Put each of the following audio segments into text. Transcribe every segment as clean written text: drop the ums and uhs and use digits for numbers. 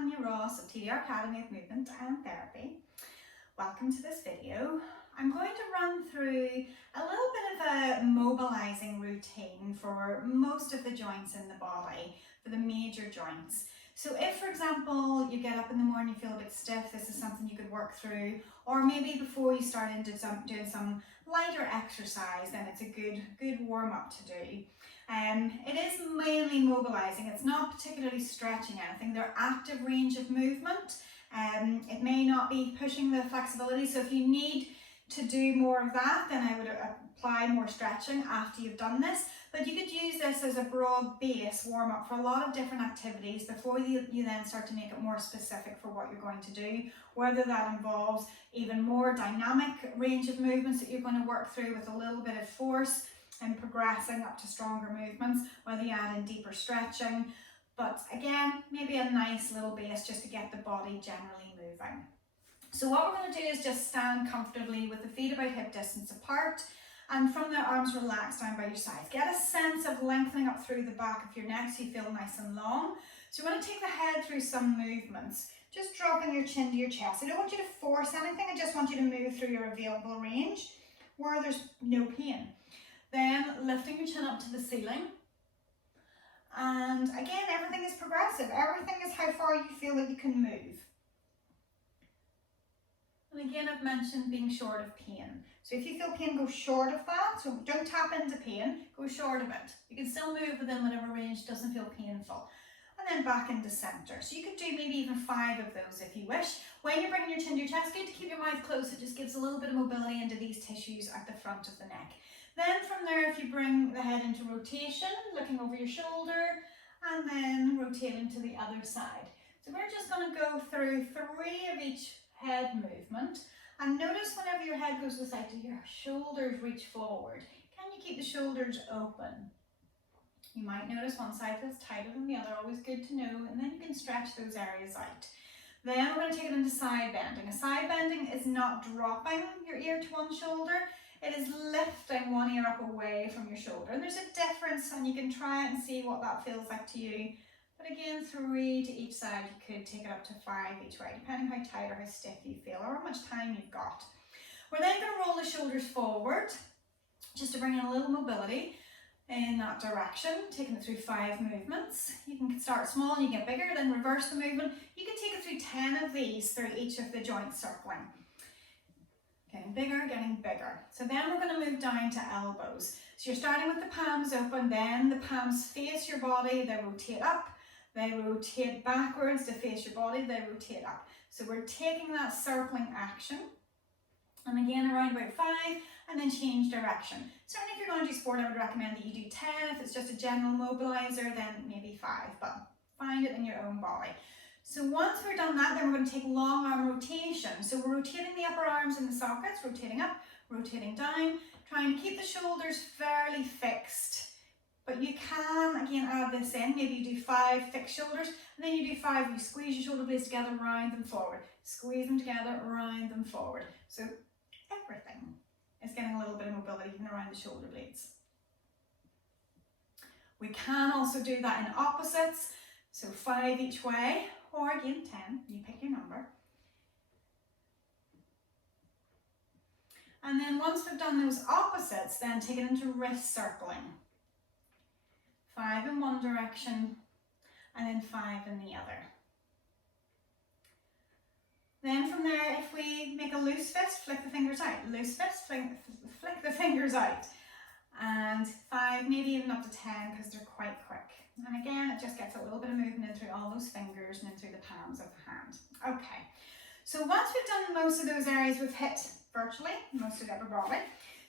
Tanya Ross of TDR Academy of Movement and Therapy. Welcome to this video. I'm going to run through a little bit of a mobilizing routine for most of the joints in the body, for the major joints. So if, for example, you get up in the morning, you feel a bit stiff, this is something you could work through, or maybe before you start into doing some lighter exercise, then it's a good warm-up to do. It is mainly mobilizing, it's not particularly stretching anything, they're active range of movement. It may not be pushing the flexibility, so if you need to do more of that, then I would apply more stretching after you've done this. But you could use this as a broad base warm-up for a lot of different activities before you then start to make it more specific for what you're going to do, whether that involves even more dynamic range of movements that you're going to work through with a little bit of force and progressing up to stronger movements, whether you add in deeper stretching. But again, maybe a nice little base just to get the body generally moving. So what we're going to do is just stand comfortably with the feet about hip distance apart, and from there, arms relaxed down by your sides. Get a sense of lengthening up through the back of your neck so you feel nice and long. So we're going to take the head through some movements, just dropping your chin to your chest. I don't want you to force anything, I just want you to move through your available range where there's no pain. Then lifting your chin up to the ceiling. And again, everything is progressive. Everything is how far you feel that you can move. And again, I've mentioned being short of pain. So if you feel pain, go short of that. So don't tap into pain, go short of it. You can still move within whatever range doesn't feel painful. And then back into center. So you could do maybe even 5 of those if you wish. When you're bringing your chin to your chest, good to keep your mouth closed. It just gives a little bit of mobility into these tissues at the front of the neck. Then from there, if you bring the head into rotation, looking over your shoulder, and then rotating to the other side. So we're just going to go through 3 of each head movement. And notice whenever your head goes to the side, do your shoulders reach forward? Can you keep the shoulders open? You might notice one side feels tighter than the other, always good to know, and then you can stretch those areas out. Then we're going to take it into side bending. A side bending is not dropping your ear to one shoulder, it is lifting one ear up away from your shoulder. And there's a difference, and you can try it and see what that feels like to you. But again, 3 to each side, you could take it up to 5 each way, depending how tight or how stiff you feel, or how much time you've got. We're then going to roll the shoulders forward, just to bring in a little mobility in that direction, taking it through 5 movements. You can start small and you get bigger, then reverse the movement. You can take it through 10 of these through each of the joints circling. Getting bigger. So then we're going to move down to elbows. So you're starting with the palms open, then the palms face your body, they rotate up, they rotate backwards to face your body, they rotate up. So we're taking that circling action, and again around about 5, and then change direction. Certainly if you're going to do sport, I would recommend that you do 10. If it's just a general mobilizer, then maybe 5, but find it in your own body. So once we're done that, then we're going to take long arm rotation. So we're rotating the upper arms in the sockets, rotating up, rotating down, trying to keep the shoulders fairly fixed. But you can, again, add this in. Maybe you do 5 fixed shoulders, and then you do 5, you squeeze your shoulder blades together, round them forward. Squeeze them together, round them forward. So everything is getting a little bit of mobility in around the shoulder blades. We can also do that in opposites. So 5 each way, or again 10, you pick your number. And then once we've done those opposites, then take it into wrist circling. 5 in one direction, and then 5 in the other. Then from there, if we make a loose fist, flick the fingers out. Loose fist, flick the fingers out. And 5, maybe even up to 10, because they're quite quick. And again, it just gets a little bit of movement in through all those fingers and in through the palms of the hand. Okay, so once we've done most of those areas, we've hit virtually most of the upper body.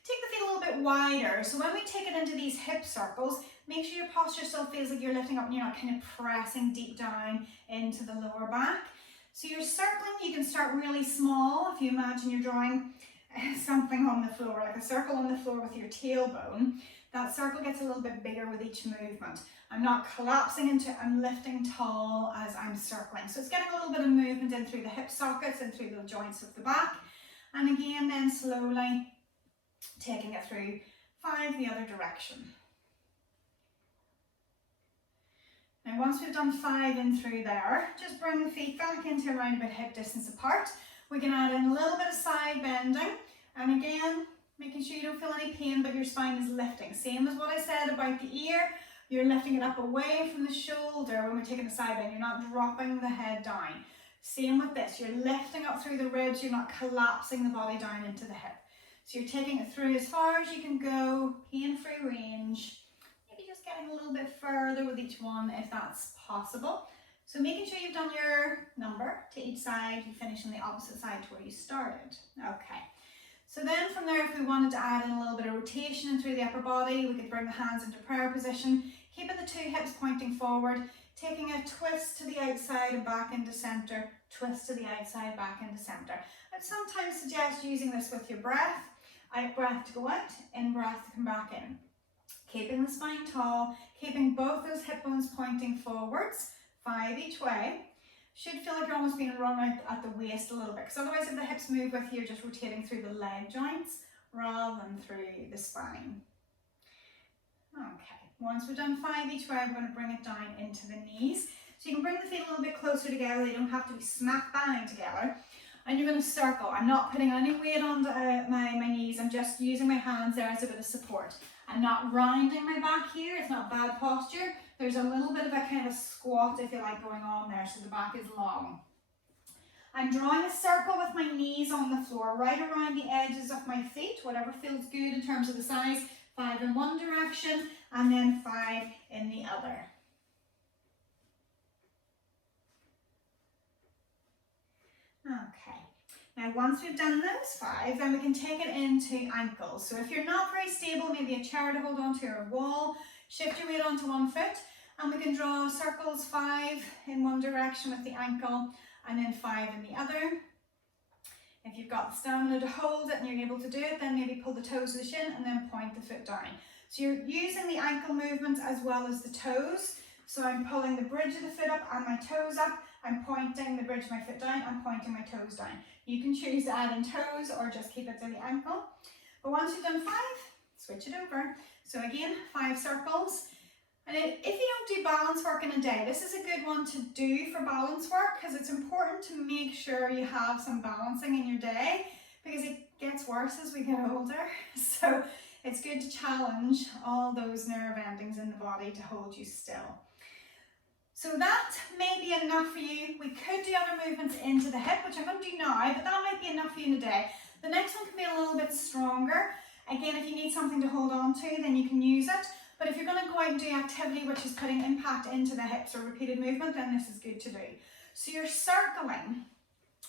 Take the feet a little bit wider. So when we take it into these hip circles, make sure your posture still feels like you're lifting up and you're not kind of pressing deep down into the lower back. So you're circling, you can start really small. If you imagine you're drawing something on the floor, like a circle on the floor with your tailbone, that circle gets a little bit bigger with each movement. I'm not collapsing into it, I'm lifting tall as I'm circling. So it's getting a little bit of movement in through the hip sockets and through the joints of the back. And again, then slowly taking it through 5 the other direction. Now once we've done 5 in through there, just bring the feet back into around about hip distance apart. We can add in a little bit of side bending, and again, making sure you don't feel any pain but your spine is lifting. Same as what I said about the ear, you're lifting it up away from the shoulder when we're taking the side bend, you're not dropping the head down. Same with this, you're lifting up through the ribs, you're not collapsing the body down into the hip. So you're taking it through as far as you can go, pain-free range. Maybe just getting a little bit further with each one if that's possible. So making sure you've done your number to each side, you finish on the opposite side to where you started. Okay. So then from there, if we wanted to add in a little bit of rotation in through the upper body, we could bring the hands into prayer position, keeping the 2 hips pointing forward, taking a twist to the outside and back into center, twist to the outside, back into center. I'd sometimes suggest using this with your breath. Out breath to go out, in breath to come back in. Keeping the spine tall, keeping both those hip bones pointing forwards, 5 each way. Should feel like you're almost being run out at the waist a little bit, because otherwise if the hips move with you, you're just rotating through the leg joints rather than through the spine. Okay, once we've done 5 each way, we're going to bring it down into the knees. So you can bring the feet a little bit closer together, they don't have to be smack bang together. And you're going to circle. I'm not putting any weight on my knees, I'm just using my hands there as a bit of support. I'm not rounding my back here, it's not bad posture. There's a little bit of a kind of squat, if you like, going on there, so the back is long. I'm drawing a circle with my knees on the floor, right around the edges of my feet, whatever feels good in terms of the size. 5 in one direction, and then 5 in the other. Okay, now once we've done those 5, then we can take it into ankles. So if you're not very stable, maybe a chair to hold onto or a wall, shift your weight onto one foot, and we can draw circles, 5 in one direction with the ankle, and then 5 in the other. If you've got the stamina to hold it and you're able to do it, then maybe pull the toes to the shin and then point the foot down. So you're using the ankle movements as well as the toes. So I'm pulling the bridge of the foot up and my toes up. I'm pointing the bridge of my foot down, I'm pointing my toes down. You can choose to add in toes or just keep it to the ankle. But once you've done 5, switch it over. So again, 5 circles. And if you don't do balance work in a day, this is a good one to do for balance work, because it's important to make sure you have some balancing in your day, because it gets worse as we get older. So it's good to challenge all those nerve endings in the body to hold you still. So that may be enough for you. We could do other movements into the hip, which I'm going to do now, but that might be enough for you in a day. The next one can be a little bit stronger. Again, if you need something to hold on to, then you can use it. But if you're going to go out and do activity which is putting impact into the hips or repeated movement, then this is good to do. So you're circling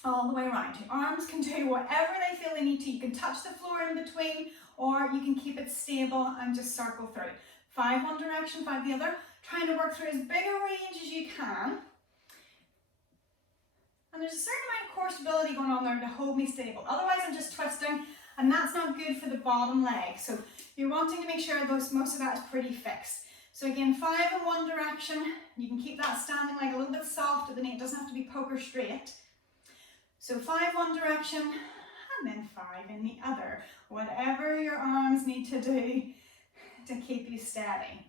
all the way around. Your arms can do whatever they feel they need to. You can touch the floor in between, or you can keep it stable and just circle through. 5 one direction, 5 the other. Trying to work through as big a range as you can. And there's a certain amount of core stability going on there to hold me stable. Otherwise I'm just twisting, and that's not good for the bottom leg. So you're wanting to make sure most of that is pretty fixed. So again, 5 in one direction. You can keep that standing leg a little bit soft at the knee. It doesn't have to be poker straight. So 5 one direction, and then 5 in the other. Whatever your arms need to do to keep you steady.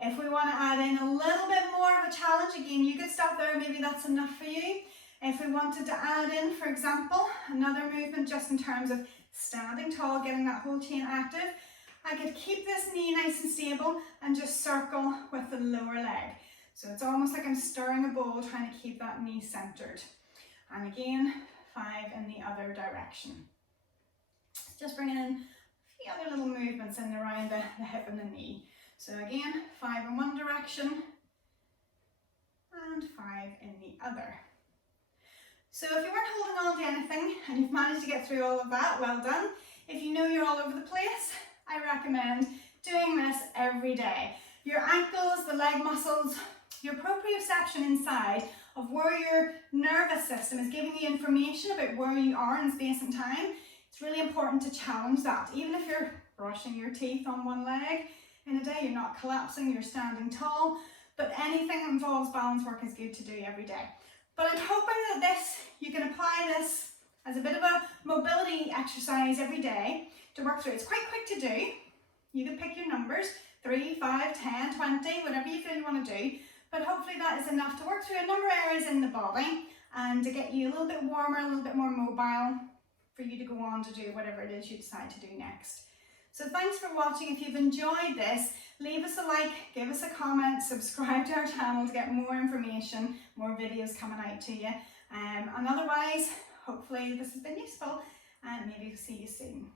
If we want to add in a little bit more of a challenge, again, you could stop there, maybe that's enough for you. If we wanted to add in, for example, another movement just in terms of standing tall, getting that whole chain active, I could keep this knee nice and stable and just circle with the lower leg. So it's almost like I'm stirring a bowl, trying to keep that knee centered. And again, 5 in the other direction. Just bringing in a few other little movements in around the hip and the knee. So again, 5 in one direction and 5 in the other. So if you weren't holding on to anything and you've managed to get through all of that, well done. If you know you're all over the place, I recommend doing this every day. Your ankles, the leg muscles, your proprioception inside of where your nervous system is giving you information about where you are in space and time. It's really important to challenge that. Even if you're brushing your teeth on one leg in a day, you're not collapsing, you're standing tall, but anything that involves balance work is good to do every day. But I'm hoping that you can apply this as a bit of a mobility exercise every day to work through. It's quite quick to do. You can pick your numbers, 3, 5, 10, 20, whatever you feel you want to do. But hopefully that is enough to work through a number of areas in the body and to get you a little bit warmer, a little bit more mobile for you to go on to do whatever it is you decide to do next. So thanks for watching. If you've enjoyed this, leave us a like, give us a comment, subscribe to our channel to get more information, more videos coming out to you. And otherwise, hopefully this has been useful and maybe we'll see you soon.